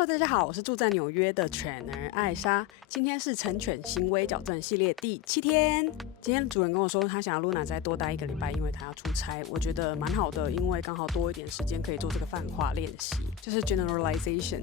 Hello， 大家好，我是住在纽约的犬儿艾莎。今天是成犬行为矫正系列第7天。今天主人跟我说，他想要 Luna 再多待1个礼拜，因为他要出差。我觉得蛮好的，因为刚好多一点时间可以做这个泛化练习，就是 generalization。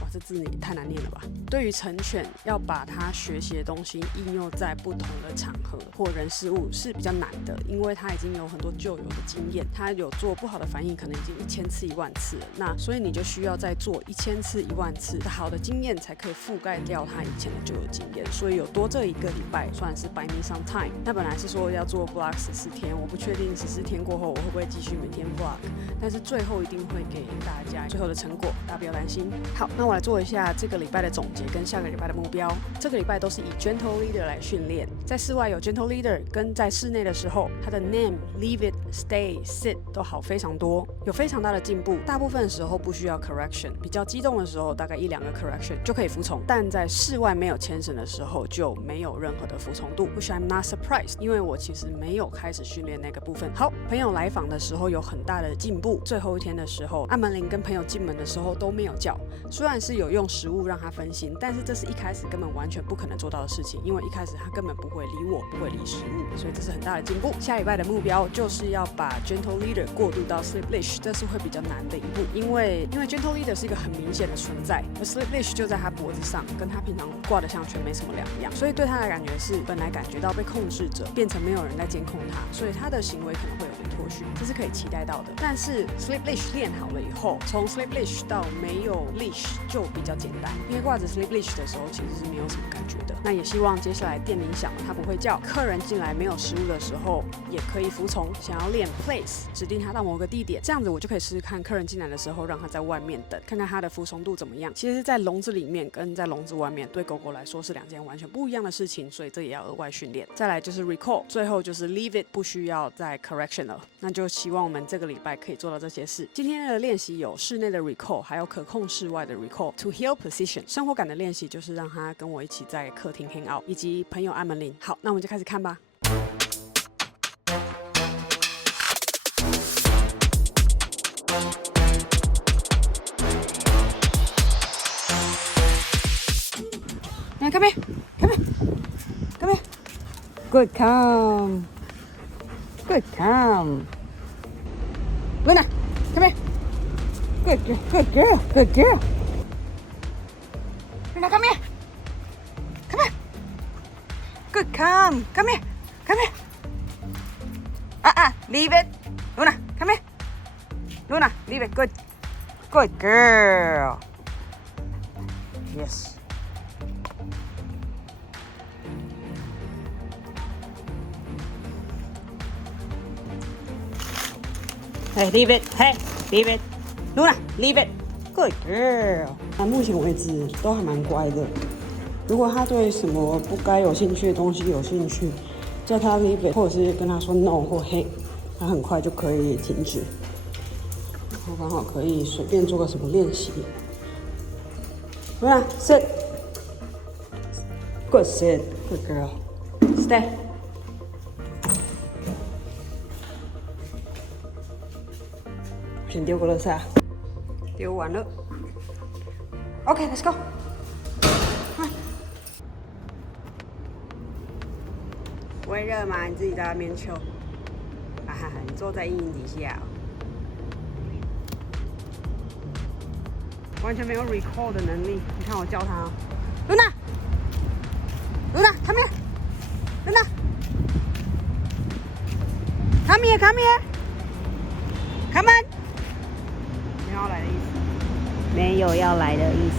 哇，这字也太难念了吧！对于成犬，要把他学习的东西应用在不同的场合或人事物是比较难的，因为他已经有很多旧有的经验，他有做不好的反应，可能已经1000次、10000次了。那所以你就需要再做1000次、10000次好的经验，才可以覆盖掉他以前的旧有经验。所以有多这1个礼拜，算是 buy me some time。那本来是说要做 vlog 14天，我不确定14天过后我会不会继续每天 vlog， 但是最后一定会给大家最后的成果，大家不要担心。好，那我来做一下这个礼拜的总结跟下个礼拜的目标。这个礼拜都是以 gentle leader 来训练，在室外有 gentle leader， 跟在室内的时候，它的 name、leave it、stay、sit 都好非常多，有非常大的进步。大部分的时候不需要 correction， 比较激动的时候大概1-2个 correction 就可以服从，但在室外没有牵绳的时候就没有任何的服从度。Which I'm not surprised， 因为我其实没有开始训练那个部分。好，朋友来访的时候有很大的进步。最后一天的时候，按门铃跟朋友进门的时候都没有叫，虽然是有用食物让他分心，但是这是一开始根本完全不可能做到的事情，因为一开始他根本不会理我，不会理食物，所以这是很大的进步。下礼拜的目标就是要把 gentle leader 过渡到 sleep leash， 这是会比较难的一步，因为 gentle leader 是一个很明显的存在，而 sleep leash 就在他脖子上，跟他平常挂的项圈没什么两样，所以对他的感觉是本来感觉到被控制着，变成没有人在监控他，所以他的行为可能会有点脱序，这是可以期待到的。但是 sleep leash 练好了以后，从 sleep leash 到没有 leash 就比较简单，因为挂着 sleep leash 的时候其实是没有什么感觉的。那也希望接下来电铃响了他不会叫，客人进来没有食物的时候也可以服从。想要练 place， 指定他到某个地点，这样子我就可以试试看，客人进来的时候让他在外面等，看看他的服从度怎么样。其实在笼子里面跟在笼子外面对狗狗来说是2件完全不一样的事情，所以这也要额外训练。再来就是 recall， 最后就是 leave it， 不需要再 correction 了。那就希望我们这个礼拜可以做到这些事。今天的练习有室内的 recall， 还有可控室外的 recall。 to heel position 生活感的练习就是让他跟我一起在客厅 hang out， 以及朋友按门铃。好，那我们就开始看吧。Come here, come here, come here. Good, come. Good, come. Luna, come here. Good girl, good girl, good girl. Luna, come here. Come here. Good, come. Come here, come here. Leave it. Luna, come here. Luna, leave it. Good. Good girl. Yes. Hey, leave it. Hey, leave it. Luna, leave it. Good girl. 目前为止都还蛮乖的。如果他对什么不该有兴趣的东西有兴趣，叫他 leave it， 或者是跟他说 no 或 hey， 他很快就可以停止。我刚好可以随便做个什么练习。Luna, sit. Good sit. Good girl. Stay.先丢个垃圾，丢完了。OK，let's go。不会热吗？你自己在那边求。哈哈，你坐在阴影底下、完全没有 recall 的能力。你看我教他、Luna， come here，Luna，come here，come here，come on。没有要来的意思。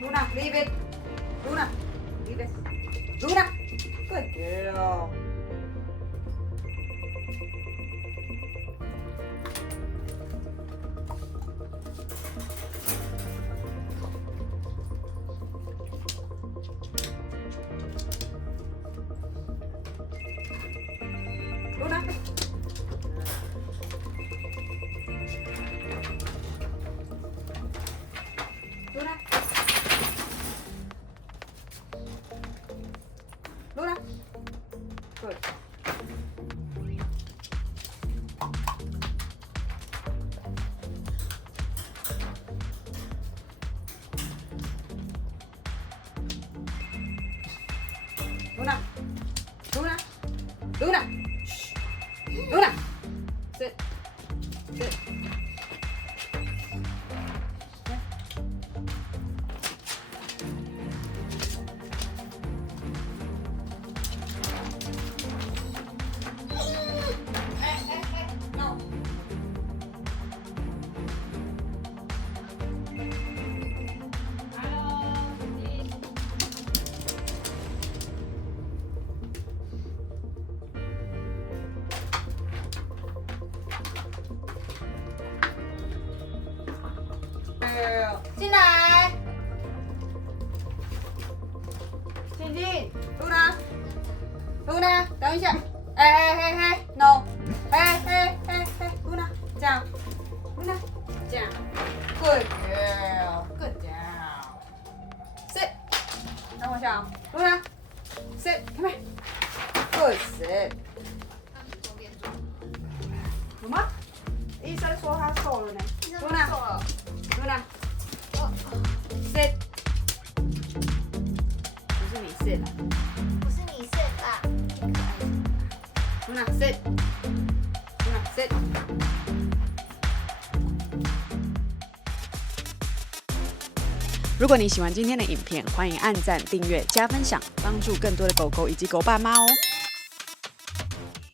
Luna, leave it. Luna, leave it. Luna, good girl. Luna. Luna，Luna，sit，sit。进来，进，Luna，等一下，嘿 ，no， 嘿，Luna， 这样 ，Luna， 这样 ，good girl，good girl，sit， 等我一下，Luna，sit，come here，good sit， 有吗？医生说他瘦了呢，Luna。Luna，sit， 不是你 sit 了，不是你 sit 啦。Luna，sit，Luna，sit。如果你喜欢今天的影片，欢迎按赞、订阅、加分享，帮助更多的狗狗以及狗爸妈哦。